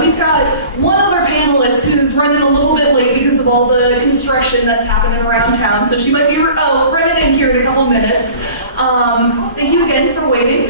We've got one other panelist who's running a little bit late because of all the construction that's happening around town, so she might be running in here in a couple minutes. Thank you again for waiting.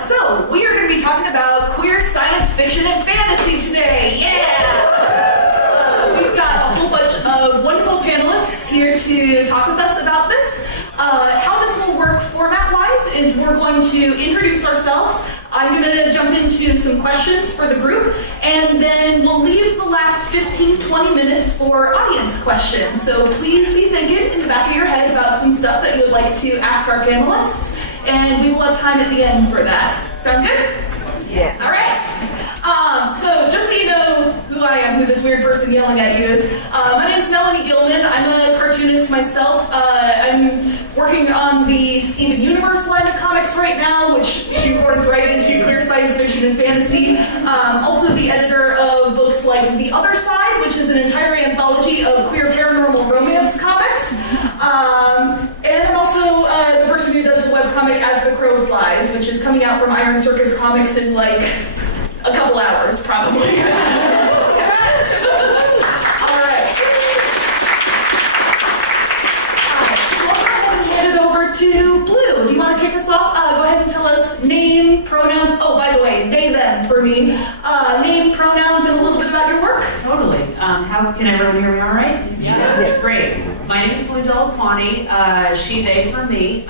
So, we are going to be talking about queer science fiction and fantasy today. Yeah! We've got a whole bunch of wonderful panelists here to talk with us about this. How this will work format-wise is we're going to introduce ourselves. I'm going to jump into some questions for the group, and then we'll leave the last 15-20 minutes for audience questions. So please be thinking in the back of your head about some stuff that you would like to ask our panelists, and we will have time at the end for that. Sound good? Yes. All right. So just so you know who I am, who this weird person yelling at you is, my name's Melanie Gillman. I'm a cartoonist myself. I'm working on the Steven Universe line of comics right now, which shoehorns right into queer science fiction and fantasy. Also the editor of books like The Other Side, which is an entire anthology of queer paranormal romance comics. And I'm also the person who does the webcomic As the Crow Flies, which is coming out from Iron Circus Comics in like a couple hours, probably. Yes. All right. So I'll go ahead and hand it over to Blue. Do you want to kick us off? Go ahead and tell us name, pronouns. Oh, by the way, they, them for me. Name, pronouns, and a little bit about your work. Totally. How can everyone hear me all right? Yeah. Great. My name is Delliquanti, she, they for me.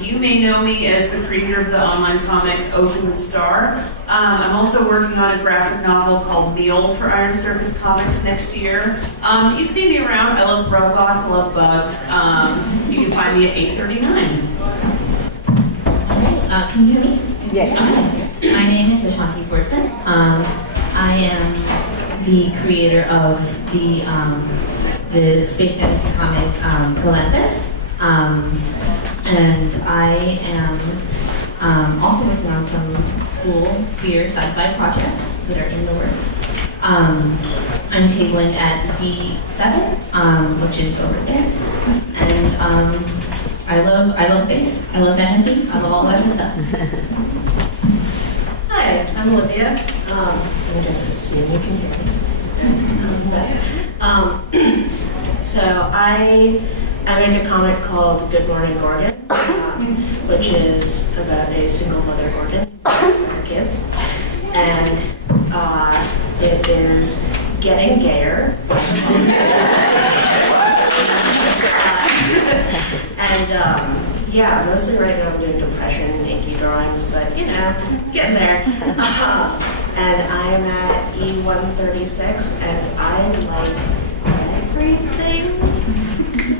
You may know me as the creator of the online comic Open the Star. I'm also working on a graphic novel called Meal for Iron Circus Comics next year. You've seen me around. I love robots, I love bugs. You can find me at 839. Can you hear me? Yes. My name is Ashanti Fortson. I am the creator of the space fantasy comic Panelists, and I am also working on some cool queer sci-fi projects that are in the works. I'm tabling at D7, which is over there, and I love space. I love fantasy. I love all that good stuff. Hi, I'm Olivia. I'm going to assume you can hear me. So I made a comic called Good Morning Gorgon, which is about a single mother Gorgon who has her kids, and it is getting gayer. And yeah, mostly right now I'm doing depression and inky drawings, but you know, getting there. And I am at E136, and I like everything.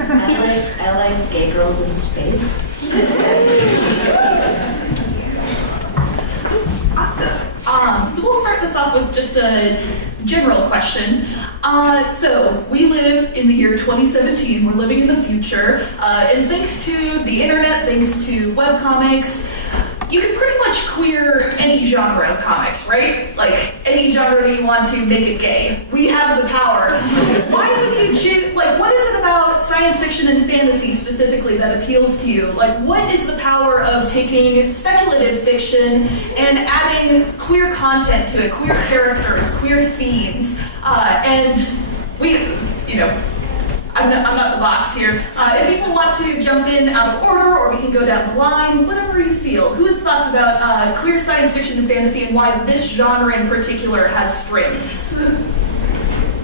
I like gay girls in space. Awesome. So we'll start this off with just a general question. So we live in the year 2017. We're living in the future. And thanks to the internet, thanks to webcomics, you can pretty much queer any genre of comics, right? Like, any genre that you want to make it gay. We have the power. Why would you choose, like, what is it about science fiction and fantasy specifically that appeals to you? Like, what is the power of taking speculative fiction and adding queer content to it, queer characters, queer themes, and we, you know, I'm not the boss here. If people want to jump in out of order, or we can go down the line, whatever you feel. Who has thoughts about queer science fiction and fantasy and why this genre in particular has strengths?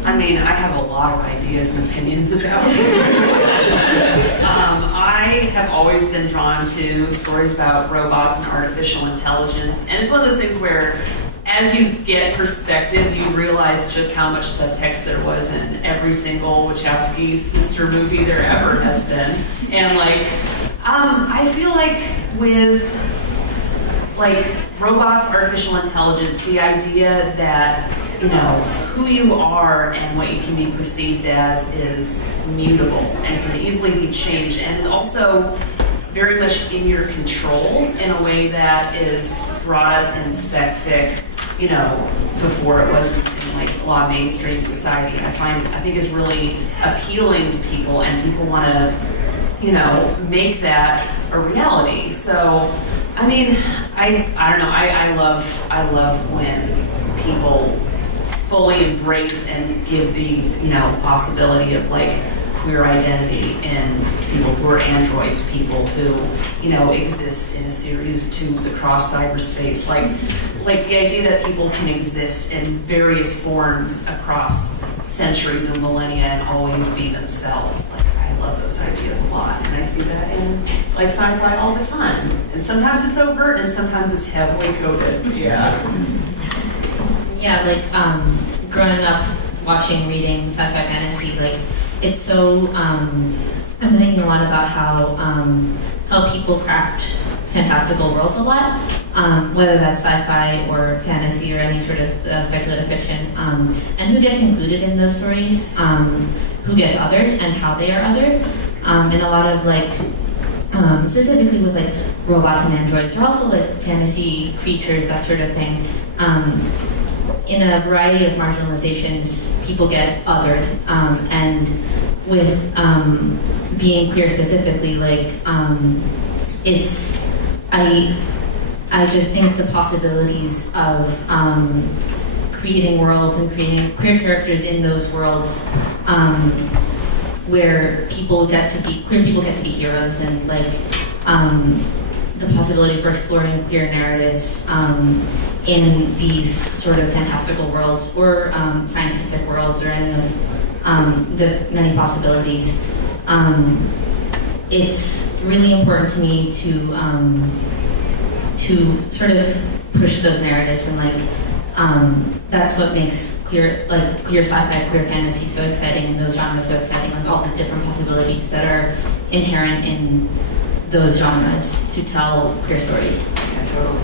I mean, I have a lot of ideas and opinions about it. I have always been drawn to stories about robots and artificial intelligence, and it's one of those things where as you get perspective, you realize just how much subtext there was in every single Wachowski sister movie there ever has been. And like, I feel like with like robots, artificial intelligence, the idea that, you know, who you are and what you can be perceived as is mutable and can easily be changed, and is also very much in your control in a way that is brought up in spec fic, you know, before it wasn't in like a lot of mainstream society. And I think is really appealing to people, and people want to, you know, make that a reality. So, I mean, I don't know. I love when people fully embrace and give the possibility of like queer identity in people who are androids, people who exist in a series of tubes across cyberspace, like the idea that people can exist in various forms across centuries or millennia and always be themselves. Like, I love those ideas a lot, and I see that in like sci-fi all the time. And sometimes it's overt, and sometimes it's heavily coded. Yeah. Yeah, like growing up, watching, reading sci-fi fantasy, like it's so. I'm thinking a lot about how people craft fantastical worlds a lot, whether that's sci-fi or fantasy or any sort of speculative fiction, and who gets included in those stories, who gets othered, and how they are othered. And a lot of like, specifically with like robots and androids, or also like fantasy creatures, that sort of thing. In a variety of marginalizations, people get othered, and with being queer specifically, like I just think the possibilities of creating worlds and creating queer characters in those worlds, where queer people get to be heroes, and like the possibility for exploring queer narratives in these sort of fantastical worlds or scientific worlds, or any of the many possibilities. It's really important to me to sort of push those narratives, and like that's what makes queer sci-fi, queer fantasy so exciting, and those genres so exciting. Like all the different possibilities that are inherent in those genres to tell queer stories. Yeah, totally.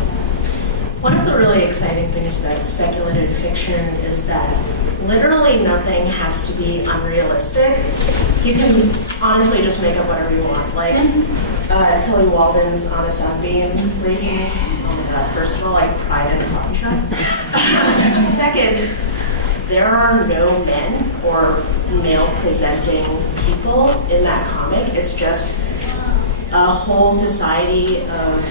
One of the really exciting things about speculative fiction is that literally nothing has to be unrealistic. You can honestly just make up whatever you want. Like Tilly Walden's On a Sunbeam recently. Oh my god, first of all, I cried in a coffee shop. Second, there are no men or male-presenting people in that comic. It's just a whole society of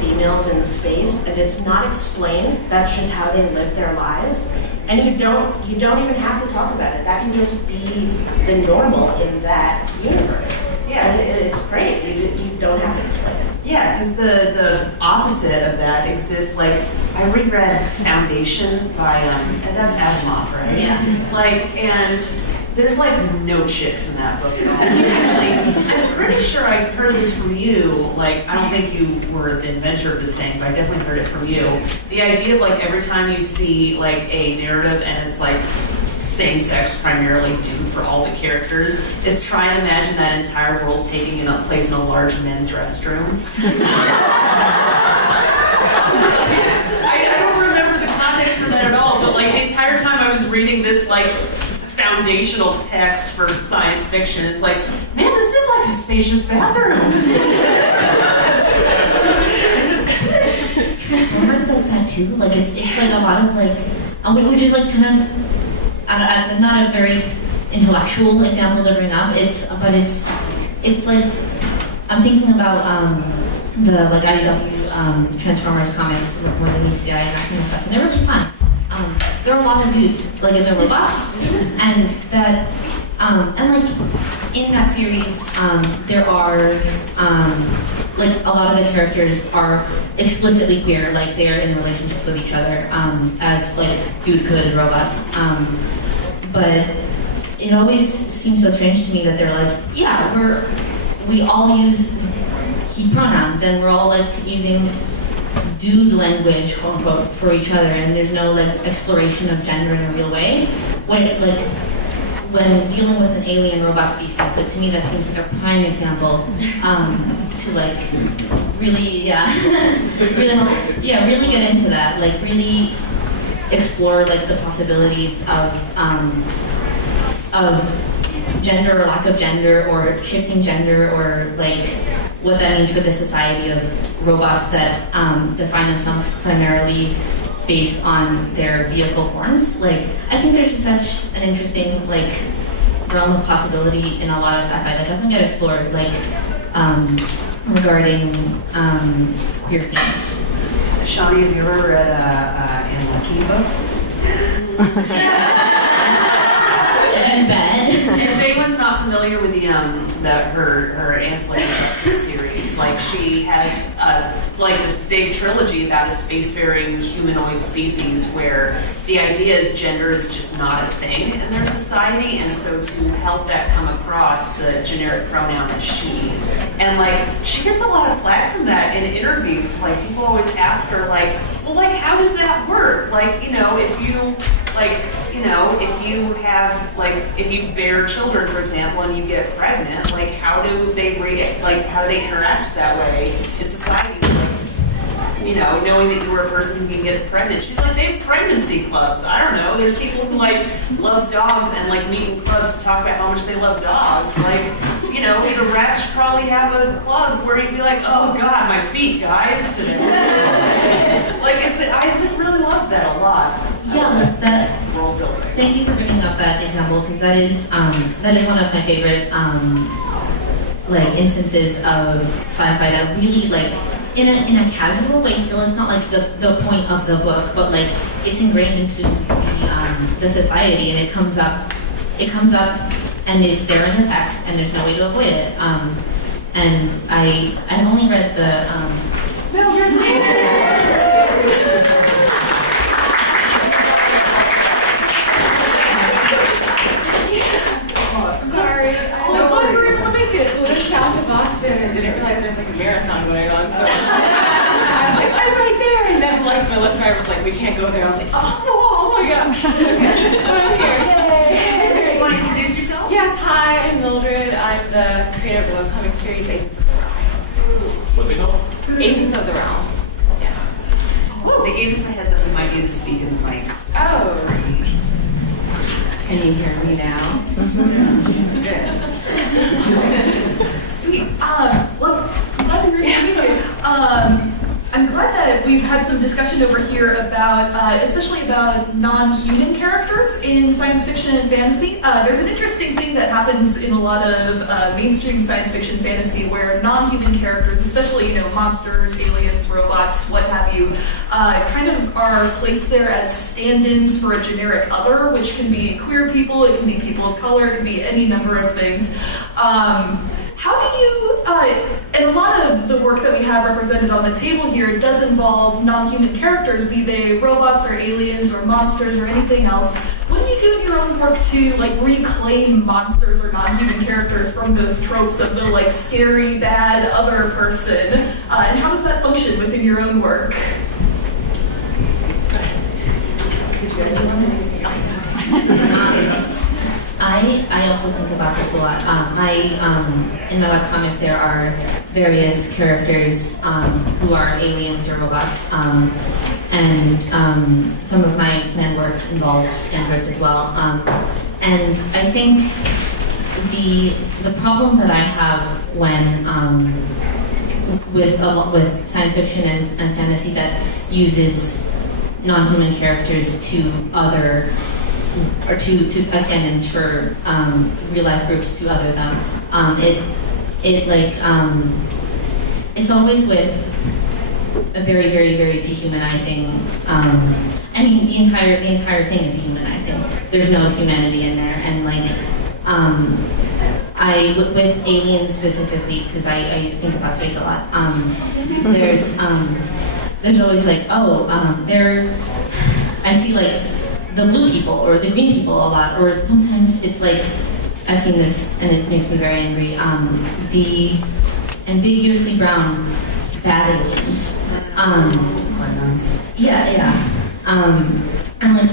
females in space, and it's not explained. That's just how they live their lives, and you don't even have to talk about it. That can just be the normal in that universe. Yeah, and it's great. You don't have to explain it. Yeah, because the opposite of that exists. Like, I reread Foundation by and that's Asimov, right? Yeah. Like, and there's like no chicks in that book at all. Actually, I'm pretty sure I heard this from you. Like, I don't think you were the inventor of the saying, but I definitely heard it from you. The idea of like every time you see like a narrative and it's like same-sex primarily dude for all the characters, is try and imagine that entire world taking place in a large men's restroom. I don't remember the context for that at all, but like the entire time I was reading this like foundational text for science fiction, it's like, man, this is like a spacious bathroom. Transformers does that too. Like it's like a lot of like, which is like kind of not a very intellectual example to bring up. It's like I'm thinking about the like IDW Transformers comics, like more than ECI and that kind of stuff, and they're really fun. There are a lot of dudes, like in the robots, and that, and like in that series, there are like a lot of the characters are explicitly queer, like they are in relationships with each other, as like dude-coded robots. But it always seems so strange to me that they're like, yeah, we all use he pronouns, and we're all like using dude language, quote unquote, for each other, and there's no like exploration of gender in a real way. When dealing with an alien robot species, so to me that seems like a prime example to like really, really get into that, like really explore like the possibilities of gender or lack of gender, or shifting gender, or like what that means for the society of robots that define themselves primarily based on their vehicle forms. Like, I think there's just such an interesting like realm of possibility in a lot of sci-fi that doesn't get explored, like regarding queer themes. Shawnee, have you ever read Anne Leckie books? And then, If anyone's not familiar with her Ancillary Justice series, like she has like this big trilogy about a spacefaring humanoid species where the idea is gender is just not a thing in their society, and so to help that come across, the generic pronoun is she. And like she gets a lot of flack from that in interviews. Like people always ask her like, well, like how does that work? Like, you know, if you if you bear children, for example, and you get pregnant, like how do they interact that way in society? Like, you know, knowing that you were a person who gets pregnant. She's like, they have pregnancy clubs. I don't know. There's people who like love dogs and like meet in clubs to talk about how much they love dogs. Like, you know, the rat should probably have a club where he'd be like, oh God, my feet, guys, today. Like I just really love that a lot. yeah, that's that. World building. Thank you for bringing up that example, because that is one of my favorite like instances of sci-fi that really like in a casual way. Still, it's not like the point of the book, but like it's ingrained into the society, and it comes up, and it's there in the text, and there's no way to avoid it. And I've only read the. Sorry, I thought you were able to make it. moved south to Boston and didn't realize there was like a marathon going on. So I was like, I'm right there. And then like my Lyft driver was like, we can't go there. I was like, oh my gosh. Okay. But I'm here. Yay. You want to introduce yourself? Yes, hi, I'm Mildred. I'm the creator of the upcoming series, Agents of the Realm. What's it called? Agents of the Realm. Yeah. Whoa, they gave us the heads up we might need to speak in the mics. Oh. Can you hear me now? Good. Sweet. Well, I'm glad you're here. I'm glad that we've had some discussion over here about, especially about non-human characters in science fiction and fantasy. There's an interesting thing that happens in a lot of mainstream science fiction fantasy where non-human characters, especially, you know, monsters, aliens, robots, what have you, kind of are placed there as stand-ins for a generic other, which can be queer people, it can be people of color, it can be any number of things. How do you, and a lot of the work that we have represented on the table here does involve non-human characters, be they robots or aliens or monsters or anything else. What do you do in your own work to like reclaim monsters or non-human characters from those tropes of the like scary, bad other person? And how does that function within your own work? Did you guys want to? I also think about this a lot. In my webcomic, there are various characters who are aliens or robots, and some of my planned work involves androids as well. And I think the problem that I have when with science fiction and fantasy that uses non-human characters to other or to stand-ins for real life groups to other them. It's always with a very, very, very dehumanizing. I mean, the entire thing is dehumanizing. There's no humanity in there, and with aliens specifically, because I think about space a lot. There's always like, I see like the blue people or the green people a lot, or sometimes it's like, I've seen this and it makes me very angry, the ambiguously brown bad aliens. And like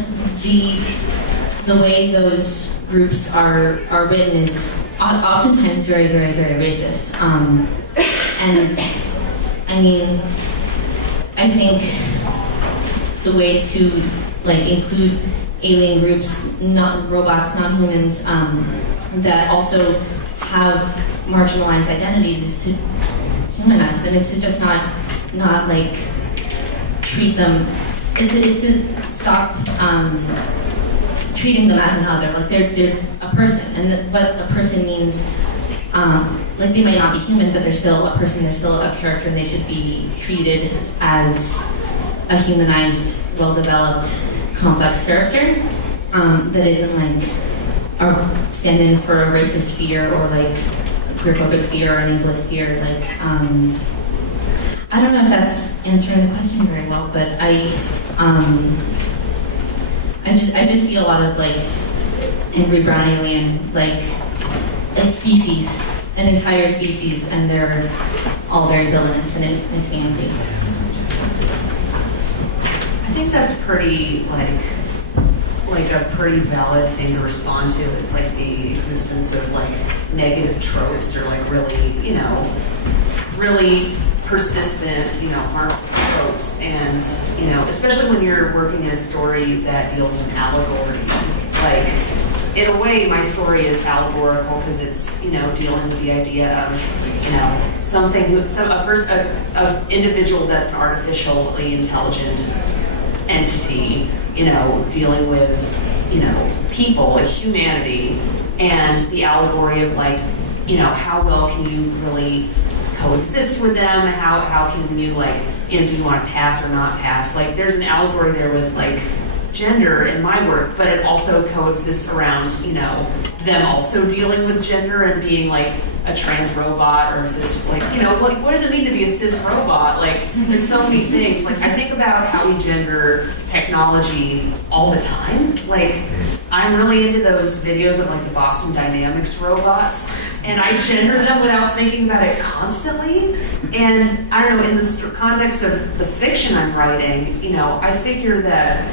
the way those groups are written is oftentimes very, very, very racist. And I mean, I think the way to like include alien groups, not robots, non-humans, that also have marginalized identities is to humanize them. It's to just not like treat them. It's to stop treating them as an other. Like they're a person, and but a person means like they might not be human, but they're still a person. They're still a character, and they should be treated as a humanized, well-developed, complex character that isn't like a stand-in for a racist fear or like a queerphobic fear or an ableist fear. Like, I don't know if that's answering the question very well, but I just see a lot of like angry brown alien, like a species, an entire species, and they're all very villainous, and it makes me angry. I think that's pretty like a pretty valid thing to respond to is like the existence of like negative tropes or like really, really persistent, harmful tropes. And, especially when you're working in a story that deals in allegory, like in a way my story is allegorical because it's, dealing with the idea of, something an individual that's an artificially intelligent entity, dealing with, people, like humanity, and the allegory of like, how well can you really coexist with them? How can you like, do you want to pass or not pass? Like there's an allegory there with like gender in my work, but it also coexists around, them also dealing with gender and being like a trans robot or a cis, like, what does it mean to be a cis robot? Like, there's so many things. Like, I think about how we gender technology all the time. Like, I'm really into those videos of like the Boston Dynamics robots, and I gender them without thinking about it constantly. And I don't know, in the context of the fiction I'm writing, I figure that,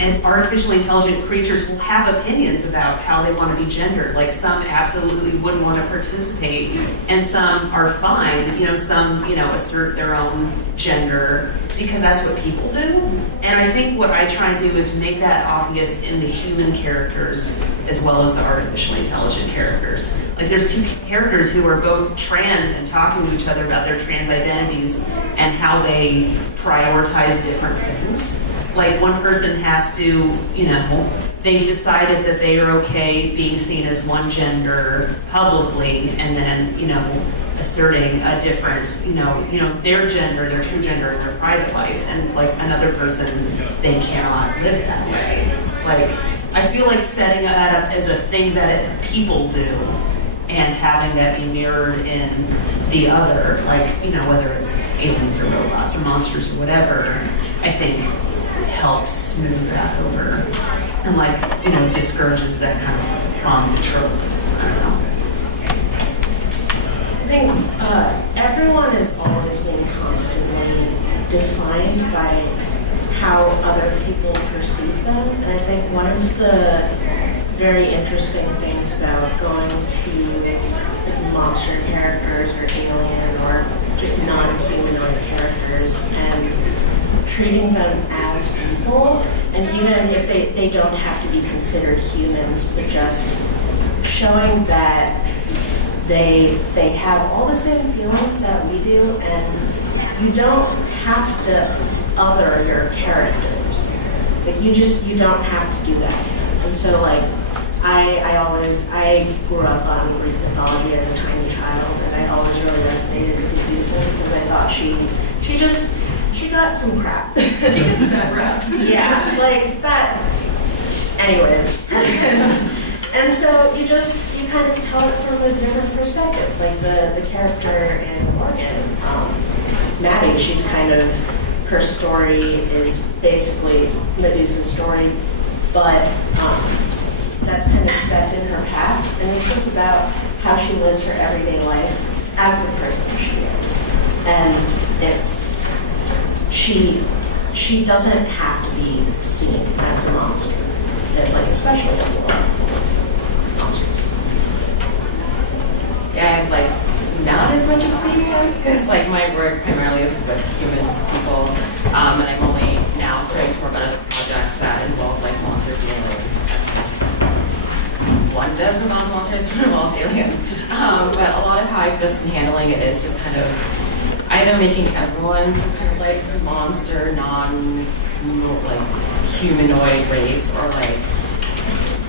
and artificially intelligent creatures will have opinions about how they want to be gendered. Like some absolutely wouldn't want to participate, and some are fine. Some, assert their own gender because that's what people do. And I think what I try and do is make that obvious in the human characters as well as the artificially intelligent characters. Like there's two characters who are both trans and talking to each other about their trans identities and how they prioritize different things. Like one person has to, they've decided that they are okay being seen as one gender publicly, and then, asserting a different, their gender, their true gender in their private life, and like another person, they cannot live that way. Like, I feel like setting that up as a thing that people do and having that be mirrored in the other, like, whether it's aliens or robots or monsters or whatever, I think helps smooth that over and like, discourages that kind of prompt trope. I don't know. I think everyone is always being constantly defined by how other people perceive them. And I think one of the very interesting things about going to like monster characters or alien or just non-humanoid characters and treating them as people, and even if they don't have to be considered humans, but just showing that they have all the same feelings that we do, and you don't have to other your characters. Like you don't have to do that. And so like I grew up on Greek mythology as a tiny child, and I always really resonated with Medusa because I thought she got some crap. She gets a bad rap. Yeah, like that. Anyways. And so you kind of tell it from a different perspective. Like the character in Morgan, Maddie, she's kind of, her story is basically Medusa's story, but that's in her past, and it's just about how she lives her everyday life as the person she is. And it's, she doesn't have to be seen as a monster, like especially in the world full of monsters. Yeah, I have like not as much experience because like my work primarily is with human people, and I'm only now starting to work on other projects that involve like monsters and aliens. One does involve monsters, one involves aliens, but a lot of how I've just been handling it is just kind of either making everyone some kind of like monster, non-like humanoid race, or like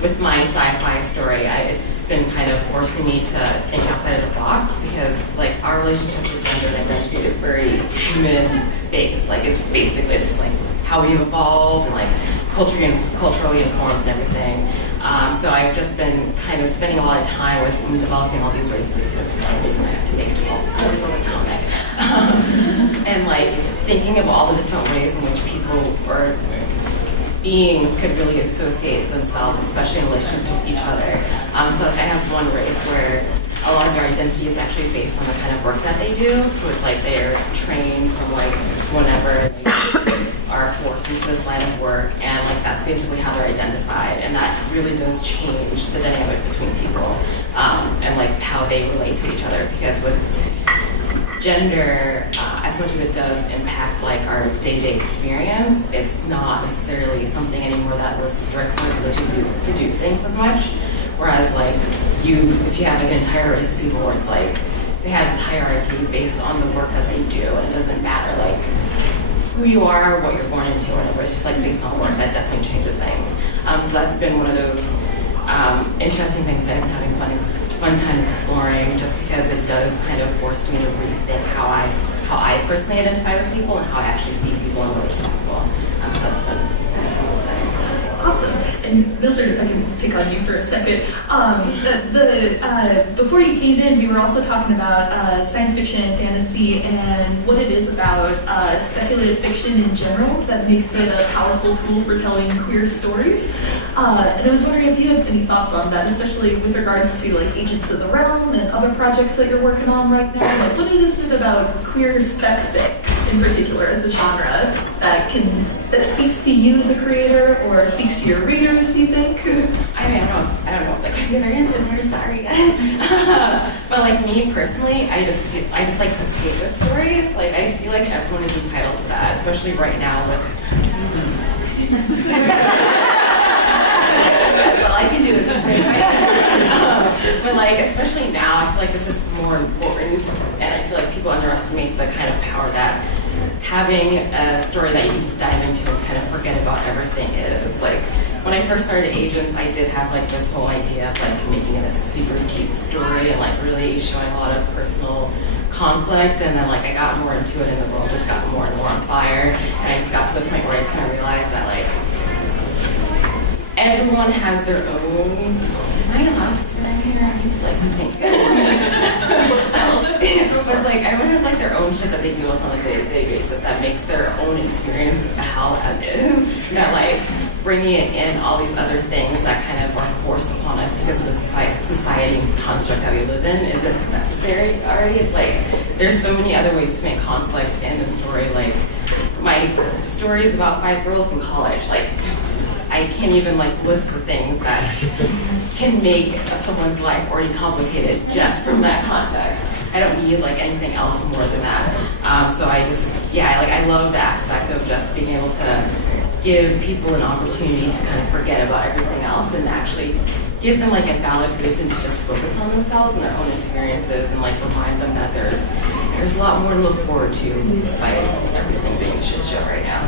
with my sci-fi story, it's just been kind of forcing me to think outside of the box because like our relationship with gender and identity is very human-based. Like it's just like how we evolved and like culturally informed and everything. So I've just been kind of spending a lot of time with developing all these races because for some reason I have to make 12 colors for this comic. And like thinking of all the different ways in which people or beings could really associate themselves, especially in relation to each other. So like I have one race where a lot of their identity is actually based on the kind of work that they do. So it's like they're trained from like whenever they are forced into this line of work, and like that's basically how they're identified, and that really does change the dynamic between people and like how they relate to each other. Because with gender, as much as it does impact like our day-to-day experience, it's not necessarily something anymore that restricts our ability to do things as much. Whereas like if you have like an entire race of people where it's like they have this hierarchy based on the work that they do, and it doesn't matter like who you are, what you're born into, whatever. It's just like based on work, that definitely changes things. So that's been one of those interesting things that I've been having fun time exploring, just because it does kind of force me to rethink how I personally identify with people and how I actually see people and relate to people. So that's been kind of a cool thing. Awesome. And Mildred, if I can take on you for a second. Before you came in, we were also talking about science fiction and fantasy and what it is about speculative fiction in general that makes it a powerful tool for telling queer stories. And I was wondering if you had any thoughts on that, especially with regards to like Agents of the Realm and other projects that you're working on right now. Like, what is it about queer spec fic in particular as a genre that speaks to you as a creator or speaks to your readers, do you think? I mean, I don't know if like the other answers are sorry guys. But like me personally, I just like escapist stories. Like I feel like everyone is entitled to that, especially right now with that's all I can do is just but like especially now I feel like it's just more important, and I feel like people underestimate the kind of power that having a story that you can just dive into and kind of forget about everything is. Like when I first started Agents, I did have like this whole idea of like making it a super deep story and like really showing a lot of personal conflict, and then like I got more into it and the world just got more and more on fire, and I just got to the point where I just kind of realized that like everyone has their own. Am I allowed to swear in here? I need to like think. But it's like everyone has like their own shit that they deal with on a day-to-day basis that makes their own experience a hell as is. That like bringing in all these other things that kind of are forced upon us because of the society construct that we live in isn't necessary already. It's like there's so many other ways to make conflict in a story. Like my story is about 5 girls in college. Like I can't even like list the things that can make someone's life already complicated just from that context. I don't need like anything else more than that. So I just, I love the aspect of just being able to give people an opportunity to kind of forget about everything else and actually give them like a valid reason to just focus on themselves and their own experiences and like remind them that there's a lot more to look forward to despite everything being a shit show right now.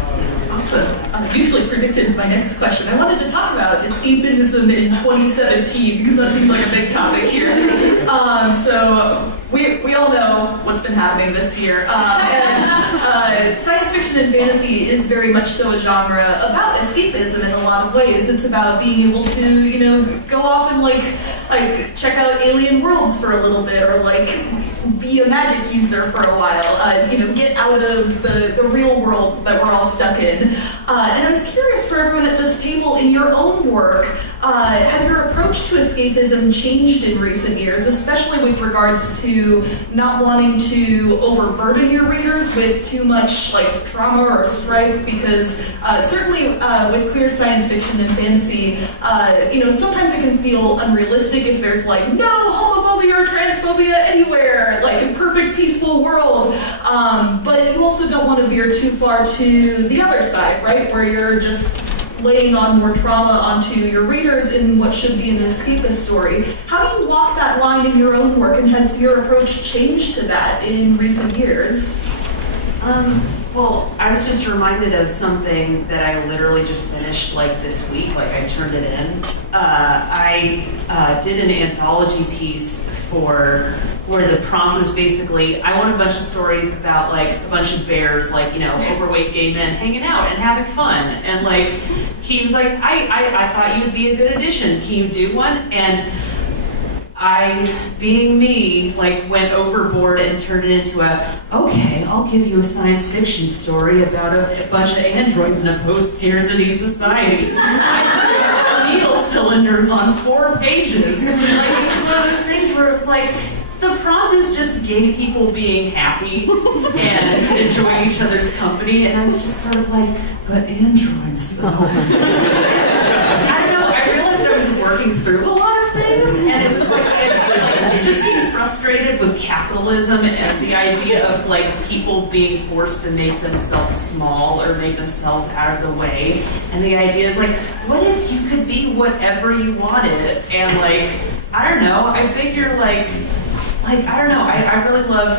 Awesome. Usually predicted my next question. I wanted to talk about escapism in 2017 because that seems like a big topic here. So we all know what's been happening this year. And science fiction and fantasy is very much so a genre about escapism in a lot of ways. It's about being able to, go off and like check out alien worlds for a little bit, or like be a magic user for a while. Get out of the real world that we're all stuck in. And I was curious for everyone at this table, in your own work, has your approach to escapism changed in recent years, especially with regards to not wanting to overburden your readers with too much like trauma or strife? Because certainly with queer science fiction and fantasy, sometimes it can feel unrealistic if there's like no homophobia or transphobia anywhere, like a perfect peaceful world. But you also don't want to veer too far to the other side, right? Where you're just laying on more trauma onto your readers in what should be an escapist story. How do you walk that line in your own work, and has your approach changed to that in recent years? Well, I was just reminded of something that I literally just finished like this week, like I turned it in. I did an anthology piece where the prompt was basically, I want a bunch of stories about like a bunch of bears, like, you know, overweight gay men hanging out and having fun. And like, he was like, I thought you'd be a good addition. Can you do one? And I, being me, like went overboard and turned it into okay, I'll give you a science fiction story about a bunch of androids in a post-scarcity society. I took meal cylinders on 4 pages. Like, it was one of those things where it was like, the prompt is just gay people being happy and enjoying each other's company, and I was just sort of like, but androids though. I don't know, I realized I was working through a lot of things, and it was like just being frustrated with capitalism and the idea of like people being forced to make themselves small or make themselves out of the way. And the idea is like, what if you could be whatever you wanted? And like, I don't know, I figure like I don't know, I really love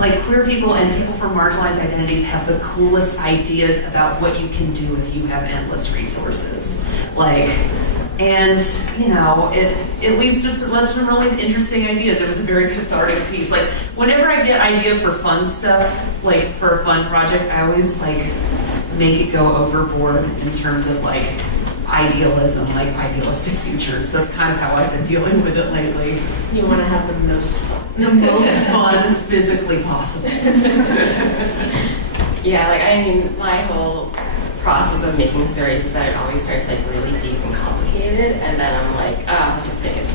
like queer people and people from marginalized identities have the coolest ideas about what you can do if you have endless resources. Like, and you know, it leads to some really interesting ideas. It was a very cathartic piece. Like, whenever I get idea for fun stuff, like for a fun project, I always like make it go overboard in terms of like idealism, like idealistic futures. That's kind of how I've been dealing with it lately. You want to have the most fun. The most fun physically possible. Yeah, like I mean, my whole process of making stories is that it always starts like really deep and complicated, and then I'm like, let's just make it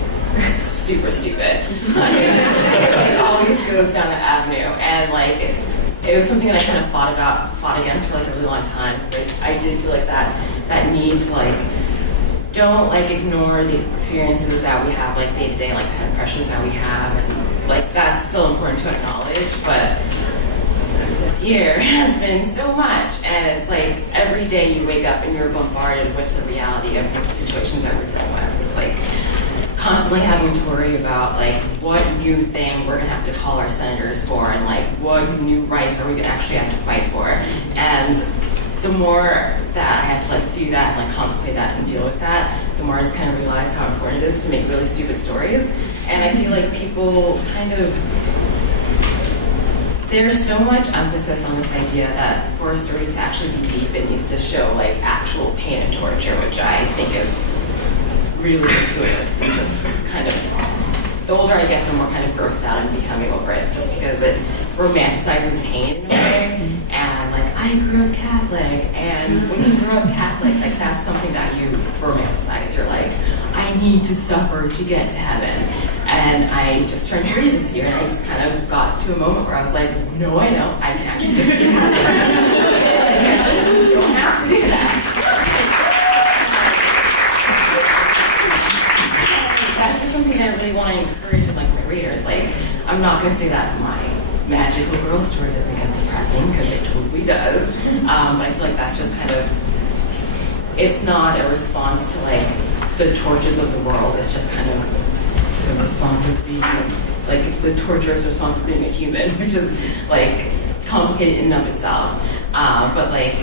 super stupid. It always goes down that avenue, and like it was something that I kind of fought against for like a really long time, because I did feel like that need to like, don't like ignore the experiences that we have like day to day, like the kind of pressures that we have, and like that's still important to acknowledge, but this year has been so much, and it's like every day you wake up and you're bombarded with the reality of the situations that we're dealing with. It's like constantly having to worry about like what new thing we're gonna have to call our senators for, and like what new rights are we gonna actually have to fight for. And the more that I have to like do that and like contemplate that and deal with that, the more I just kind of realize how important it is to make really stupid stories. And I feel like people kind of, there's so much emphasis on this idea that for a story to actually be deep, it needs to show like actual pain and torture, which I think is really gratuitous, and just kind of, the older I get, the more kind of grossed out I'm becoming over it, just because it romanticizes pain in a way. And like, I grew up Catholic, and when you grow up Catholic, like that's something that you romanticize. You're like, I need to suffer to get to heaven. And I just turned 30 this year, and I just kind of got to a moment where I was like, no, I know, I can actually just be happy. You don't have to do that. That's just something that I really want to encourage in like my readers. Like, I'm not going to say that my magical girl story doesn't get depressing, because it totally does. But I feel like that's just kind of, it's not a response to like the tortures of the world. It's just kind of the response of being like the torturous response of being a human, which is like complicated in and of itself. But like,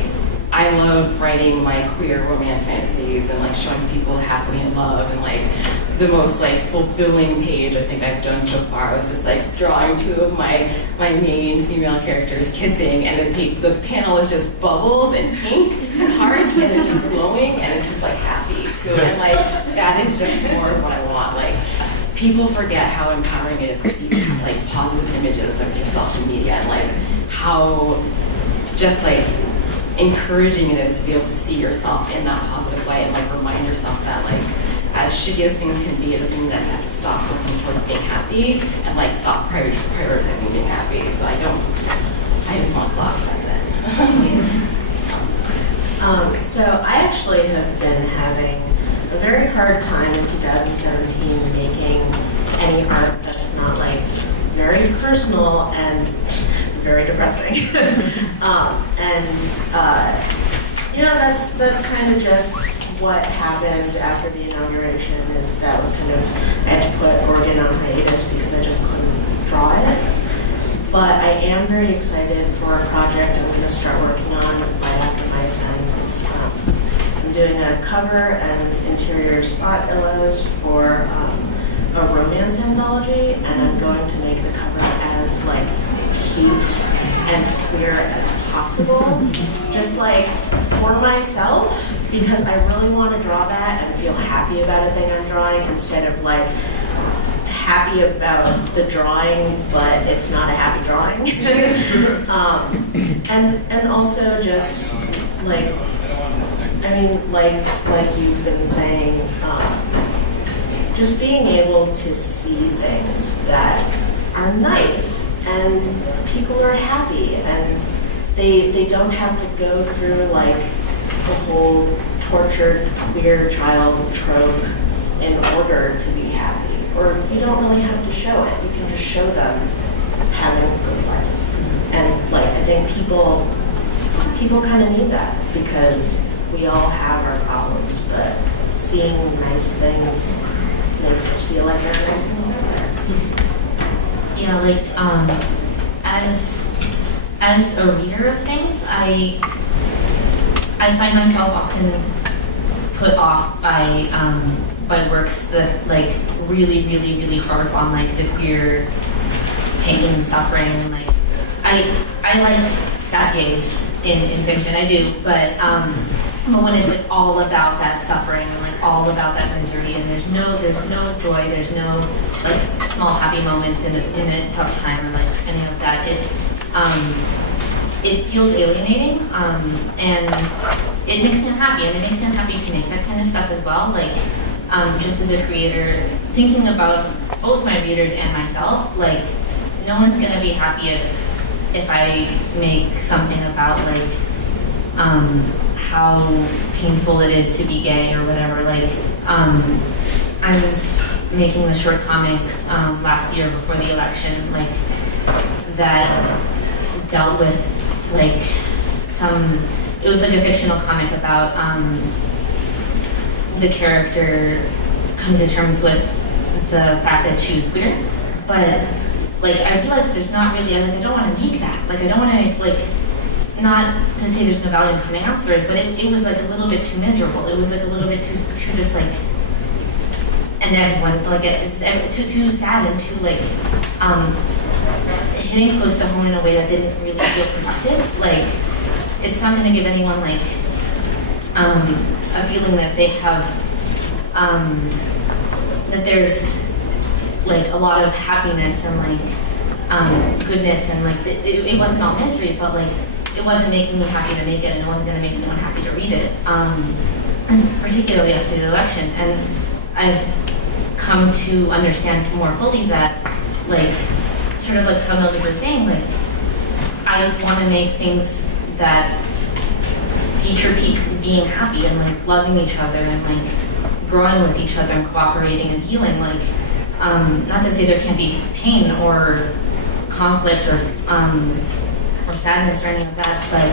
I love writing my queer romance fantasies and like showing people happily in love, and like the most like fulfilling page I think I've done so far was just like drawing 2 of my main female characters kissing, and the panel is just bubbles and pink and hearts, and it's just glowing, and it's just like happy. And like that is just more of what I want. Like, people forget how empowering it is to see like positive images of yourself in media, and like how just like encouraging it is to be able to see yourself in that positive light, and like remind yourself that like, as shitty as things can be, it doesn't mean that you have to stop working towards being happy, and like stop prioritizing being happy. So I just want fluff, that's it. So I actually have been having a very hard time in 2017 making any art that's not like very personal and very depressing. You know, that's kind of just what happened after the inauguration. Is that was kind of, I had to put Oregon on hiatus because I just couldn't draw it. But I am very excited for a project I'm going to start working on right after my assignments. I'm doing a cover and interior spot illos for a romance anthology, and I'm going to make the cover as like cute and queer as possible, just like for myself, because I really want to draw that and feel happy about a thing I'm drawing instead of like happy about the drawing, but it's not a happy drawing. And also just like, I mean, like you've been saying, just being able to see things that are nice and people are happy and they don't have to go through like the whole tortured queer child trope in order to be happy. Or you don't really have to show it. You can just show them having a good life. And like I think people kind of need that because we all have our problems, but seeing nice things makes us feel like there are nice things out there. Yeah, like as a reader of things, I find myself often put off by works that like really harp on like the queer pain and suffering. And like I like sad gaze in fiction, I do, but when it's like all about that suffering and like all about that misery, and there's no joy, there's no like small happy moments in a tough time or like any of that, it feels alienating, and it makes me unhappy, and it makes me unhappy to make that kind of stuff as well. Like just as a creator, thinking about both my readers and myself, like no one's gonna be happy if I make something about like how painful it is to be gay or whatever. Like I was making a short comic last year before the election, like that dealt with like it was like a fictional comic about the character coming to terms with the fact that she was queer, but like I realized that there's not really, like I don't want to make that. Like I don't want to make, like, not to say there's no value in coming out stories, but it was like a little bit too miserable. It was like a little bit too just like, and everyone, like it's too sad and too like hitting close to home in a way that didn't really feel productive. Like it's not going to give anyone like a feeling that they have that there's like a lot of happiness and like goodness, and like it wasn't all misery, but like it wasn't making me happy to make it, and it wasn't going to make anyone happy to read it, particularly after the election. And I've come to understand more fully that, like, sort of like how Mildred was saying, like I want to make things that feature people being happy and like loving each other and like growing with each other and cooperating and healing. Like not to say there can't be pain or conflict or sadness or any of that, but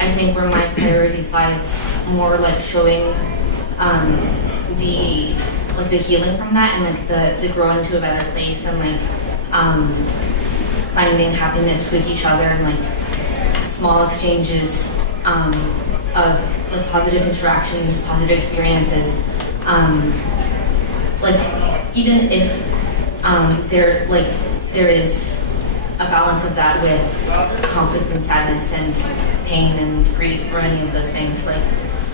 I think where my priorities lie, it's more like showing the healing from that, and like the growing to a better place, and like finding happiness with each other, and like small exchanges of like positive interactions, positive experiences. Like even if there is a balance of that with conflict and sadness and pain and grief or any of those things, like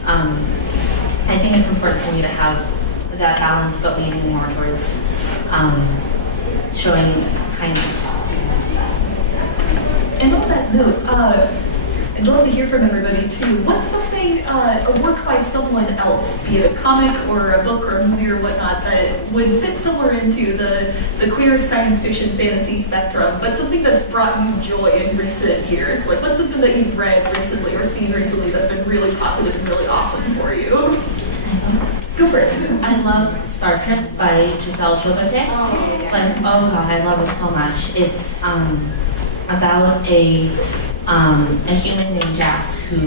I think it's important for me to have that balance, but leaning more towards showing kindness. And on that note, I'd love to hear from everybody too. What's something, a work by someone else, be it a comic or a book or a movie or whatnot, that would fit somewhere into the queer science fiction fantasy spectrum, but something that's brought you joy in recent years? Like, what's something that you've read recently or seen recently that's been really positive and really awesome for you? Go for it. I love Star Trek by Giselle Chobate. Oh, yeah. Like, oh god, I love it so much. It's about a human named Jas who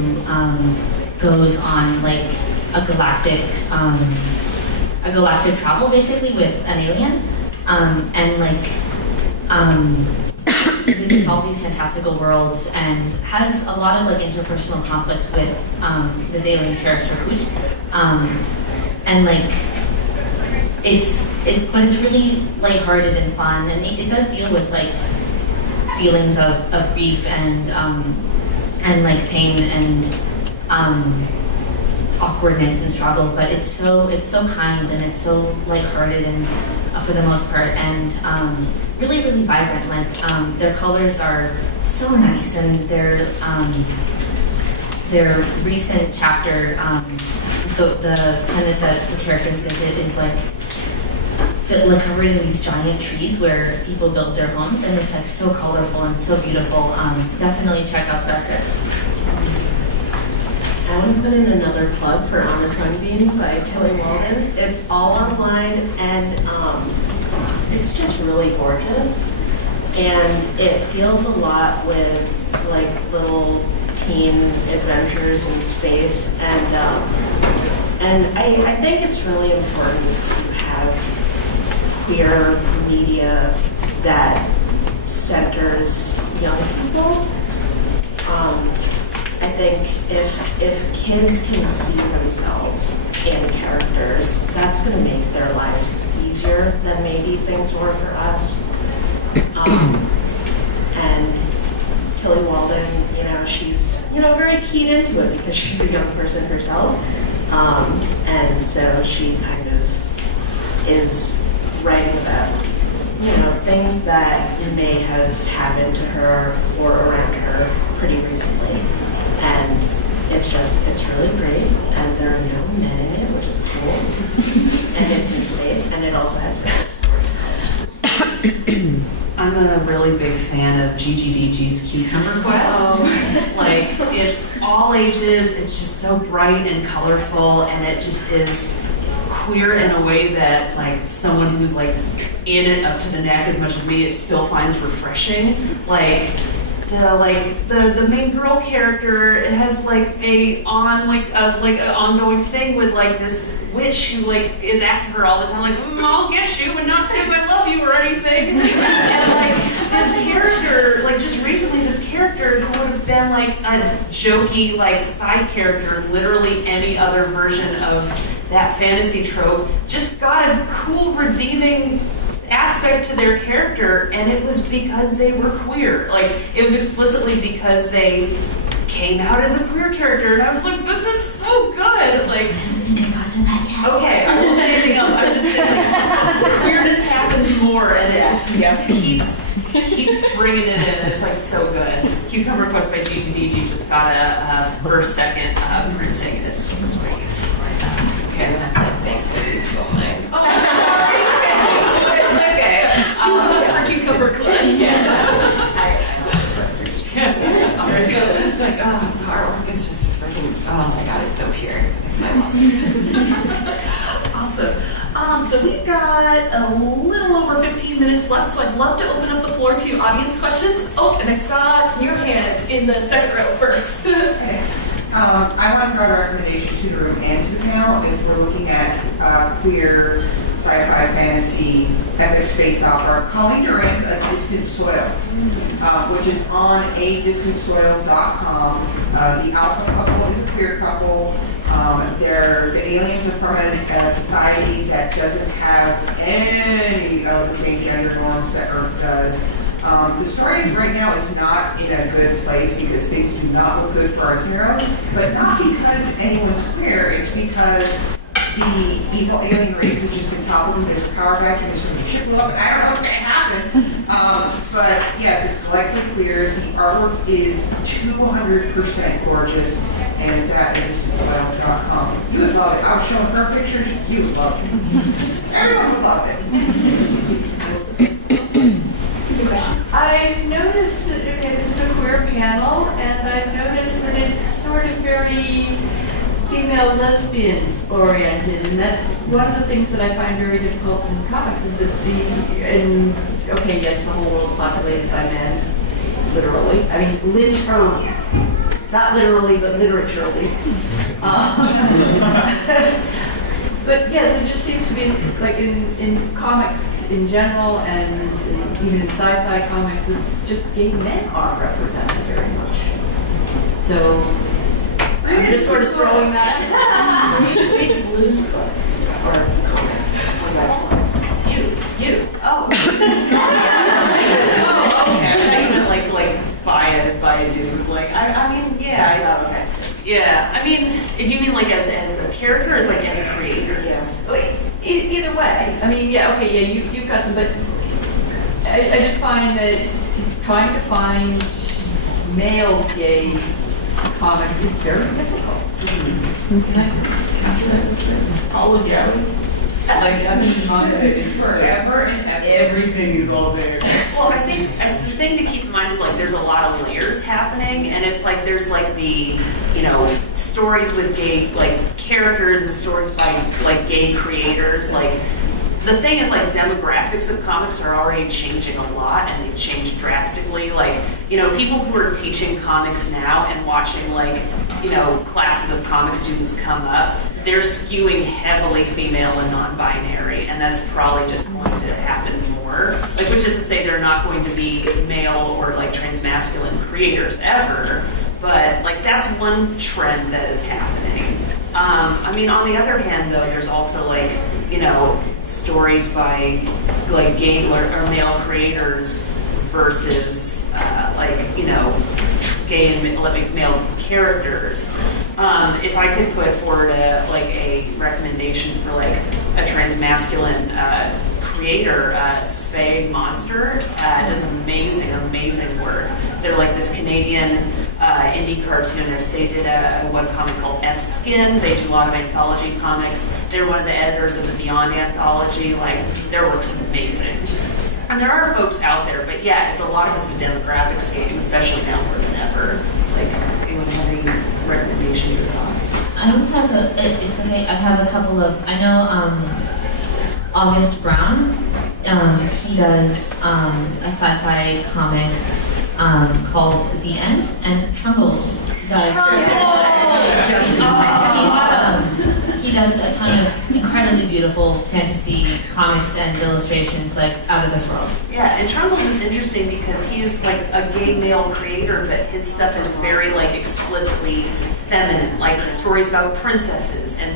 goes on like a galactic travel basically with an alien, and like visits all these fantastical worlds and has a lot of like interpersonal conflicts with this alien character Hoot, and like but it's really lighthearted and fun, and it does deal with like feelings of grief and like pain and awkwardness and struggle, but it's so kind and it's so lighthearted and for the most part, and really vibrant. Like their colors are so nice, and their recent chapter, the planet that the characters visit is like covered in these giant trees where people built their homes, and it's like so colorful and so beautiful. Definitely check out Star Trek. I want to put in another plug for On a Sunbeam by Tilly Walden. It's all online, and it's just really gorgeous. And it deals a lot with like little teen adventures in space, and I think it's really important to have queer media that centers young people. I think if kids can see themselves in characters, that's going to make their lives easier than maybe things were for us. And Tilly Walden, she's very keyed into it because she's a young person herself, and so she kind of is writing about things that may have happened to her or around her pretty recently. And it's really great, and there are no men in it, which is cool. And it's in space, and it also has colors. I'm a really big fan of GGDG's Cucumber Quest. Like, it's all ages, it's just so bright and colorful, and it just is queer in a way that, like, someone who's, like, in it up to the neck as much as me, it still finds refreshing. Like, the main girl character has like an ongoing thing with like this witch who like is after her all the time, like I'll get you, and not because I love you or anything. And like this character, like just recently, this character who would have been like a jokey like side character, literally any other version of that fantasy trope, just got a cool redeeming aspect to their character, and it was because they were queer. Like, it was explicitly because they came out as a queer character, and I was like, this is so good. Like, okay, I won't say anything else. I'm just saying, like, queerness happens more, and it just keeps bringing it in. It's like so good. Cucumber Quest by GGDG just got a first second printing, and it's great. Okay, I'm gonna have to thank you so much. Oh, I'm sorry. Okay. 2 votes for Cucumber Quest. Yes. It's like, artwork is just freaking, oh my god, it's so pure. It's so awesome. So we've got a little over 15 minutes left, so I'd love to open up the floor to audience questions. Oh, and I saw your hand in the second row first. Okay. I want to throw a recommendation to the room and to the panel if we're looking at queer sci-fi fantasy epic space opera. Colleen Durant's A Distant Soil, which is on adistantsoil.com. The alpha couple is a queer couple. The aliens are from a society that doesn't have any of the same gender norms that Earth does. The story right now is not in a good place because things do not look good for our heroes, but not because anyone's queer, it's because the evil alien race has just been toppled and there's a power vacuum, there's some shit blow up, and I don't know what's going to happen. But yes, it's delightfully queer. The artwork is 200% gorgeous, and it's at adistantsoil.com. You would love it. I was showing her pictures. You would love it. Everyone would love it. I've noticed that, okay, this is a queer panel, and I've noticed that it's sort of very female lesbian oriented, and that's one of the things that I find very difficult in comics is that okay, yes, the whole world's populated by men, literally. I mean, not literally, but literaturely. But yeah, there just seems to be, like in comics, in general and even in sci-fi comics, that just gay men aren't represented very much. So I'm just sort of throwing that. Read Blues Book or comic. What's that called? You. Oh. Oh, okay. I thought you meant like buy a dude. Like I mean, yeah, it's, yeah. I mean, do you mean like as a character, or as like as creators? Yeah. Either way. I mean, yeah, okay, yeah, you've got some, but I just find that trying to find male gay comics is very difficult. Olivia. Like, I've been trying forever and everything is all there. Well, I think the thing to keep in mind is like there's a lot of layers happening, and it's like there's like the, you know, stories with gay like characters and stories by like gay creators. Like the thing is like demographics of comics are already changing a lot, and they've changed drastically. Like, you know, people who are teaching comics now and watching like, you know, classes of comic students come up, they're skewing heavily female and non-binary, and that's probably just going to happen more. Like, which is to say they're not going to be male or like transmasculine creators ever, but like that's one trend that is happening. I mean, on the other hand, though, there's also like, you know, stories by like gay or male creators versus like, you know, gay and male characters. If I could put forward a recommendation for like a transmasculine creator, Spade Monster does amazing work. They're like this Canadian indie cartoonist. They did a webcomic called F-Skin. They do a lot of anthology comics. They're one of the editors of the Beyond anthology. Like, their work's amazing. And there are folks out there, but yeah, it's a lot of it's a demographics game, especially now more than ever. Like, anyone have any recommendations or thoughts? I don't have it's okay, I have a couple of, I know August Brown, he does a sci-fi comic called The End, and Trungles does. He does a ton of incredibly beautiful fantasy comics and illustrations, like out of this world. Yeah, and Trungles is interesting because he's like a gay male creator, but his stuff is very like explicitly feminine, like stories about princesses and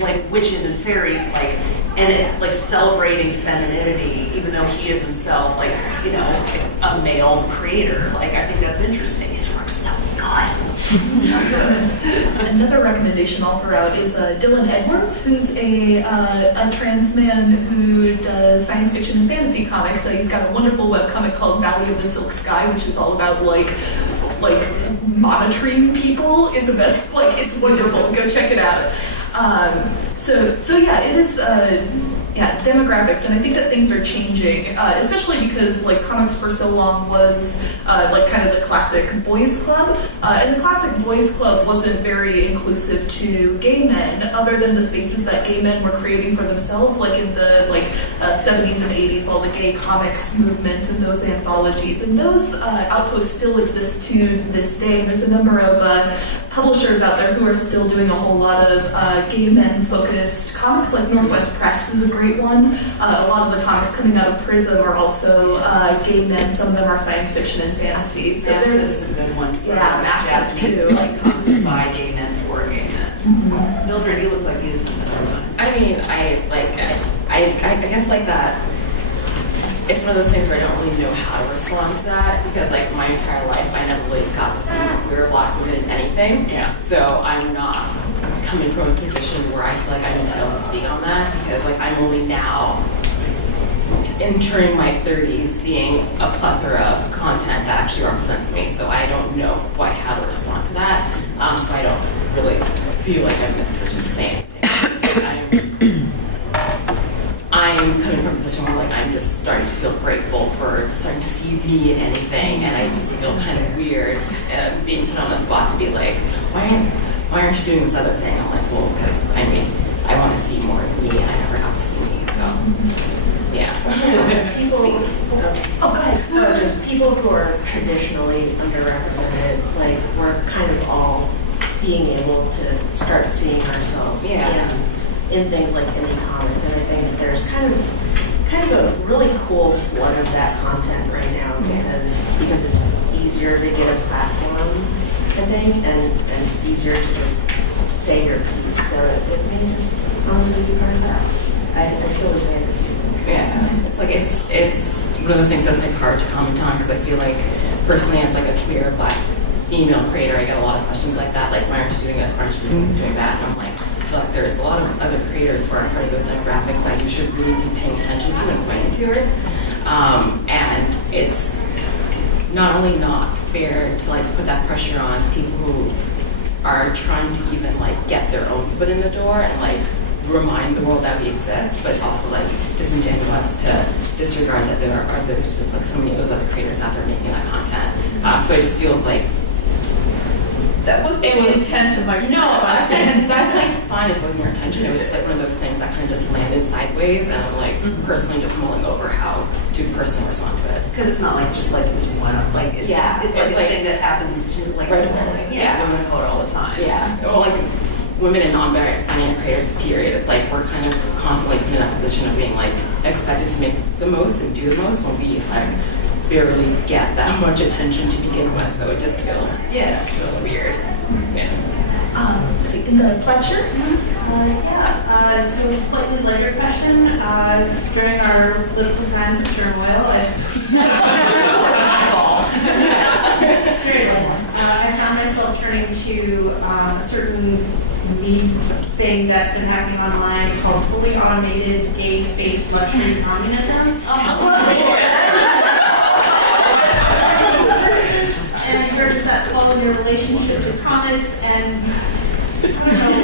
like witches and fairies, like, and it like celebrating femininity, even though he is himself like, you know, a male creator. Like, I think that's interesting. His work's so good. So good. Another recommendation I'll throw out is Dylan Edwards, who's a trans man who does science fiction and fantasy comics. He's got a wonderful webcomic called Valley of the Silk Sky, which is all about like monitoring people in the best, like, it's wonderful. Go check it out. So yeah, it is demographics, and I think that things are changing, especially because like comics for so long was like kind of the classic boys club, and the classic boys club wasn't very inclusive to gay men, other than the spaces that gay men were creating for themselves, like in the 70s and 80s, all the gay comics movements and those anthologies, and those outposts still exist to this day. There's a number of publishers out there who are still doing a whole lot of gay men focused comics, like Northwest Press is a great one. A lot of the comics coming out of Prism are also gay men. Some of them are science fiction and fantasy. So Massive's a good one. For Massive Japanese, too. like comics by gay men for gay men. Mm-hmm. Mildred, you look like you had something to I mean, I guess like that. It's one of those things where I don't really know how to respond to that, because like my entire life I never really got to see queer Black women in anything. Yeah. So I'm not coming from a position where I feel like I'm entitled to speak on that, because like I'm only now entering my 30s seeing a plethora of content that actually represents me. So I don't know quite how to respond to that. So I don't really feel like I'm in a position to say anything. I'm coming from a position where like I'm just starting to feel grateful for starting to see me in anything, and I just feel kind of weird being put on the spot to be like, why aren't you doing this other thing? I'm like, well, because I mean, I want to see more of me, and I never got to see me, so yeah. People, go ahead. so just people who are traditionally underrepresented, like we're kind of all being able to start seeing ourselves in things like indie comics, and I think that there's kind kind of a really cool flood of that content right now because it's easier to get a platform, I think, and easier to just say your piece. So it may just honestly be part of that. I feel the same as you. Yeah, it's like it's one of those things that's like hard to comment on because I feel like personally as like a queer Black female creator, I get a lot of questions like that, like why aren't you doing this, why aren't you doing that? And I'm like, look, there's a lot of other creators who are part of those demographics that you should really be paying attention to and pointing towards. And it's not only not fair to like put that pressure on people who are trying to even like get their own foot in the door and like remind the world that we exist, but it's also like disingenuous to disregard that there's just like so many of those other creators out there making that content. So it just feels like That wasn't the intent of my no, that's like fine if it wasn't your intention. It was just like one of those things that kind of just landed sideways, and I'm like personally just mulling over how to personally respond to it. Because it's not like just like this one, like it's like a thing that happens to like women of color all the time. Yeah, or like women and non-binary creators, period. It's like we're kind of constantly put in that position of being like expected to make the most and do the most when we like barely get that much attention to begin with. So it just feels really weird. Yeah. Let's see, in the black shirt. So slightly lighter question. During our political times of turmoil, I found myself turning to a certain meme thing that's been happening online called fully automated gay space luxury communism. And where does that fall in your relationship to comics and I don't know.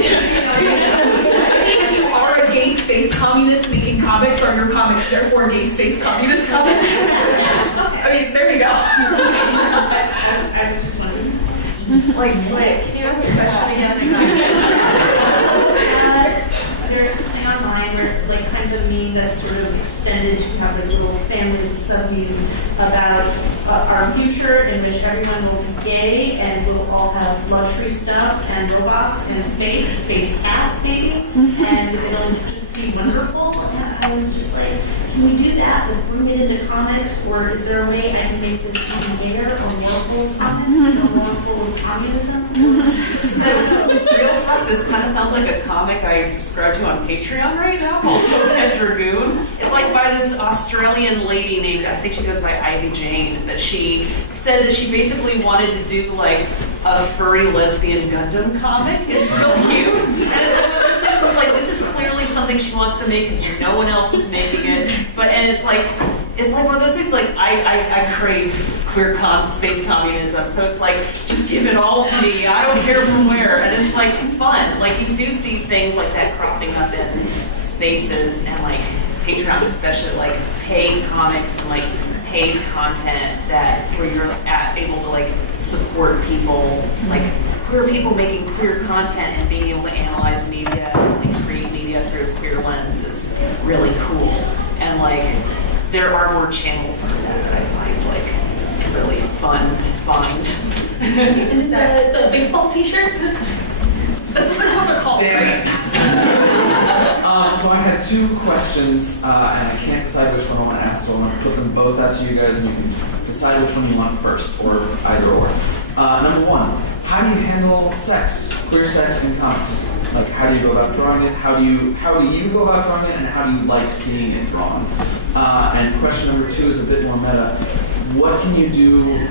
If you are a gay space communist making comics, are your comics therefore gay space communist comics? I mean, there you go. I was just wondering. Wait, can you ask the question again? There's this thing online where, like, kind of a meme that's sort of extended to have like little families of sub-memes about our future in which everyone will be gay and we'll all have luxury stuff and robots and space cats maybe, and it'll just be wonderful. And I was just like, can we do that but bring it into comics, or is there a way I can make this even bigger or more full of comics or more full of communism? So, real talk, this kind of sounds like a comic I subscribe to on Patreon right now called Cokehead Dragoon. It's like by this Australian lady named, I think she goes by Ivy Jane, that she said that she basically wanted to do like a furry lesbian Gundam comic. It's real cute. And it's like one of those things where it's like, this is clearly something she wants to make because no one else is making it. And it's like one of those things like I crave queer space communism, so it's like just give it all to me. I don't care from where, and it's like fun. Like you do see things like that cropping up in spaces, and like Patreon especially, like paid comics and like paid content that where you're able to like support people, like queer people making queer content and being able to analyze media and like, create media through a queer lens is really cool. And like there are more channels for that I find like really fun to find. And the baseball t-shirt? That's what they're called, right? So I had two questions, and I can't decide which one I want to ask, so I'm going to put them both out to you guys, and you can decide which one you want first, or either or. Number one, how do you handle sex, queer sex in comics? Like, how do you go about drawing it? How do you go about drawing it, and how do you like seeing it drawn? And question number two is a bit more meta. What can you do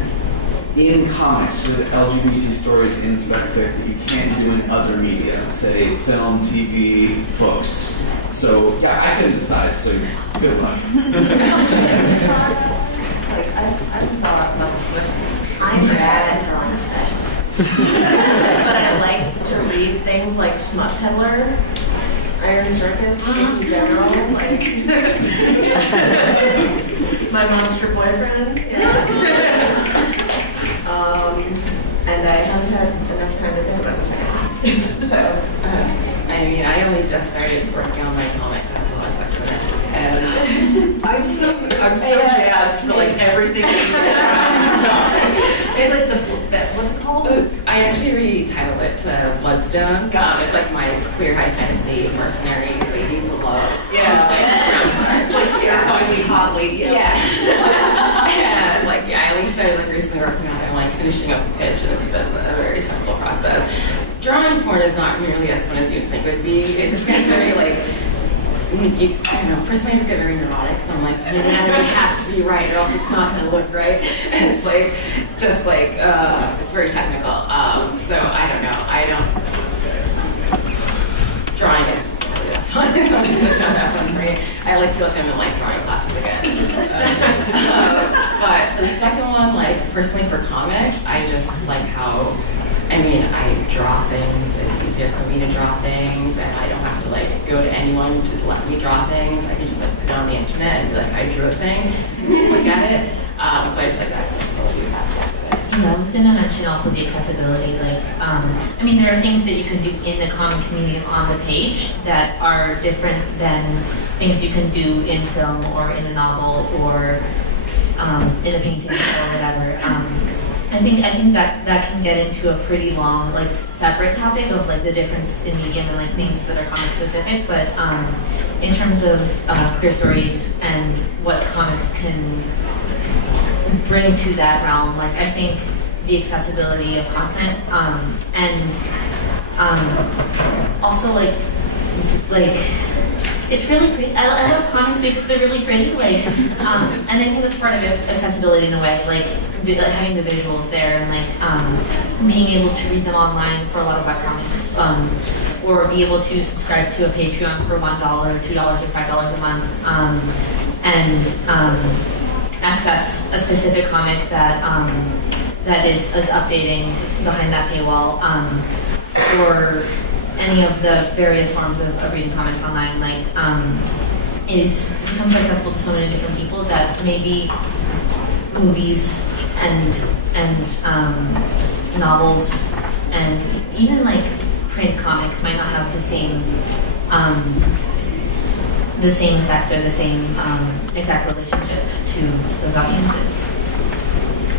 in comics with LGBT stories in spec-fic that you can't do in other media, say film, TV, books? So yeah, I couldn't decide, so good luck. I'm bad at drawing sex. But I like to read things like Smut Peddler, Iron Circus, in general, like My Monster Boyfriend. And I haven't had enough time to think about the second one. I mean, I only just started working on my comic that's last October, and I'm so jazzed for like everything that you said. It's like what's it called? I actually retitled it to Bloodstone. It's like my queer high fantasy mercenary ladies love. Yeah. It's like 2 are finally hotly. Yeah. And like, I only started like recently working on it. I'm like finishing up the pitch, and it's been a very stressful process. Drawing porn is not nearly as fun as you'd think it would be. It just gets very like, I don't know, personally I just get very neurotic, so I'm like, the anatomy has to be right or else it's not going to look right. And it's like, just like, it's very technical. So I don't know, drawing is just not really that fun. It's not just not that fun for me. I like feel like I'm in like drawing classes again. It's just like, but for the second one, like personally for comics, I just like how, I draw things. It's easier for me to draw things, and I don't have to like go to anyone to let me draw things. I can just like put it on the internet and be like, I drew a thing, look at it. So I just like the accessibility aspect of it. Yeah, I was going to mention also the accessibility. Like, there are things that you can do in the comics medium on the page that are different than things you can do in film or in a novel or in a painting or whatever. I think that can get into a pretty long, like, separate topic of like the difference in medium and like things that are comic specific. But in terms of queer stories and what comics can bring to that realm, like I think the accessibility of content and also like it's really pretty. I love comics because they're really pretty. Like, and I think that's part of accessibility in a way. Like having the visuals there and like being able to read them online for a lot of webcomics, or be able to subscribe to a Patreon for $1, $2, or $5 a month, and access a specific comic that is updating behind that paywall, or any of the various forms of reading comics online, like becomes accessible to so many different people that maybe movies and novels and even like print comics might not have the same effect or the same exact relationship to those audiences.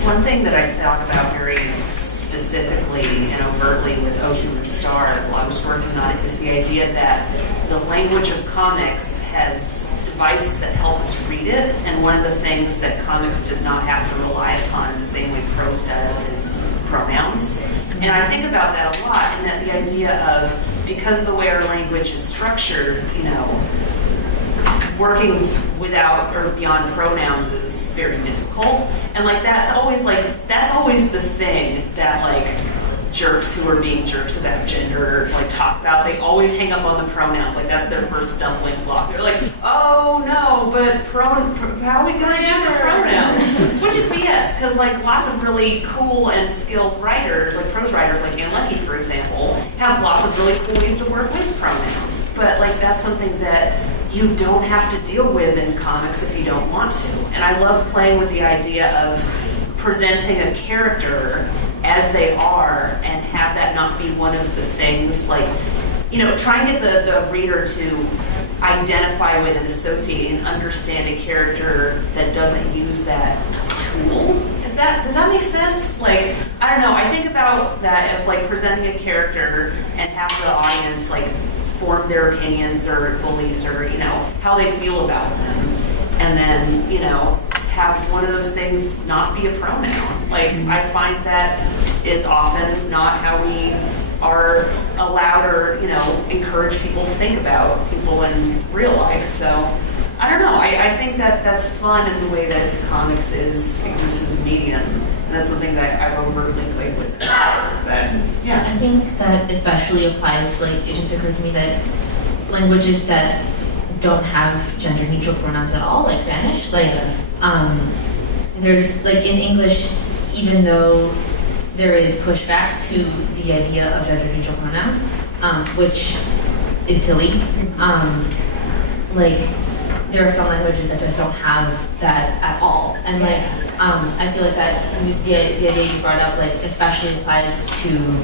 One thing that I thought about very specifically and overtly with O Human Star while I was working on it is the idea that the language of comics has devices that help us read it, and one of the things that comics does not have to rely upon in the same way prose does is pronouns. And I think about that a lot, and that the idea of, because the way our language is structured, working without or beyond pronouns is very difficult, and that's always the thing that like jerks who are being jerks about gender like talk about. They always hang up on the pronouns, like that's their first stumbling block. They're like, oh no, but how are we gonna do the pronouns? Which is BS, because like lots of really cool and skilled writers, like prose writers like Melanie, for example, have lots of really cool ways to work with pronouns. But like that's something that you don't have to deal with in comics if you don't want to. And I love playing with the idea of presenting a character as they are and have that not be one of the things, like, try and get the reader to identify with and associate and understand a character that doesn't use that tool. Does that make sense? Like, I don't know, I think about that of like presenting a character and have the audience like form their opinions or beliefs or, how they feel about them. And then, have one of those things not be a pronoun. Like, I find that is often not how we are allowed or, encourage people to think about people in real life. So, I don't know. I think that that's fun in the way that comics exists as a medium. And that's something that I've overtly played with. But, yeah. I think that especially applies, like, it just occurred to me that languages that don't have gender neutral pronouns at all, like Spanish, like, there's, like, in English, even though there is pushback to the idea of gender neutral pronouns, which is silly, like, there are some languages that just don't have that at all. And like, I feel like that the idea you brought up, like, especially applies to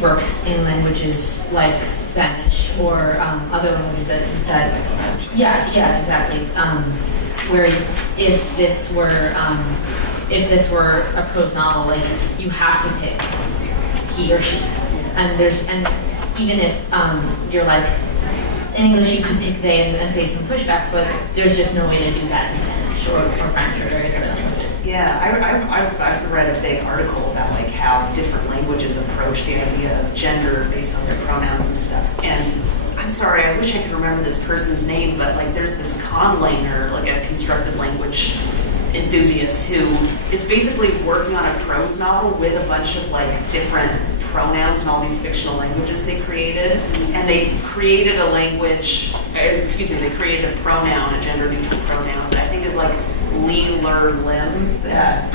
works in languages like Spanish or other languages that yeah, exactly. Where if this were a prose novel, like, you have to pick he or she, and even if you're like, in English you could pick they and face some pushback, but there's just no way to do that in Spanish or French or various other languages. Yeah, I've read a big article about like how different languages approach the idea of gender based on their pronouns and stuff. And I'm sorry, I wish I could remember this person's name, but like there's this conlanger, like a constructed language enthusiast who is basically working on a prose novel with a bunch of like different pronouns and all these fictional languages they created. And they created a language, they created a pronoun, a gender neutral pronoun that I think is like Lee, Lur, Lim, that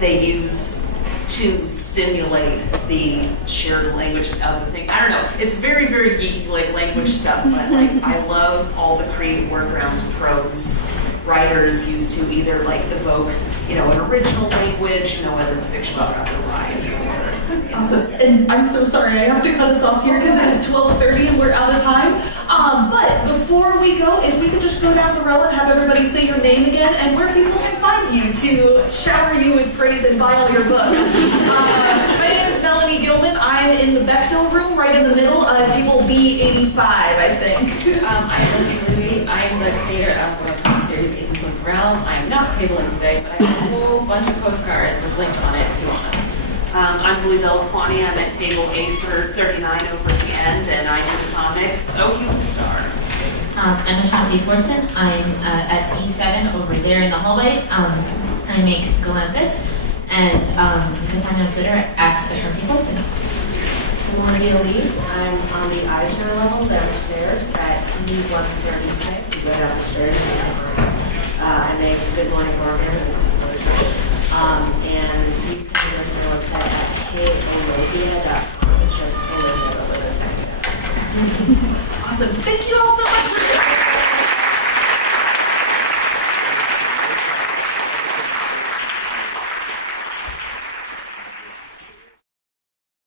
they use to simulate the shared language of the thing. I don't know. It's very, very geeky like language stuff, but like I love all the creative workarounds prose writers use to either like evoke, an original language, whether it's fictional or otherwise. Awesome. And I'm so sorry, I have to cut us off here because it is 12:30 and we're out of time. But before we go, if we could just go down the row and have everybody say your name again and where people can find you to shower you with praise and buy all your books. My name is Melanie Gillman. I'm in the Bechdel room, right in the middle, table B85, I think. I'm Olivia. I'm the creator of the webcomic series Agents of the Realm. I'm not tabling today, but I have a whole bunch of postcards with links on it if you want them. I'm Delliquanti. I'm at table A39 over at the end, and I do the comic Oh Human Star. I'm Ashanti Fortson. I'm at E7 over there in the hallway. I make Galanthus, and you can find me on Twitter at Ashanti Fortson. Melanie Lee. I'm on the Eisner level downstairs at E136. You go down the stairs. I make Good Morning Morgan and you can go to my website at Olivia.com. It's just Olivia with a second. Awesome. Thank you all so much.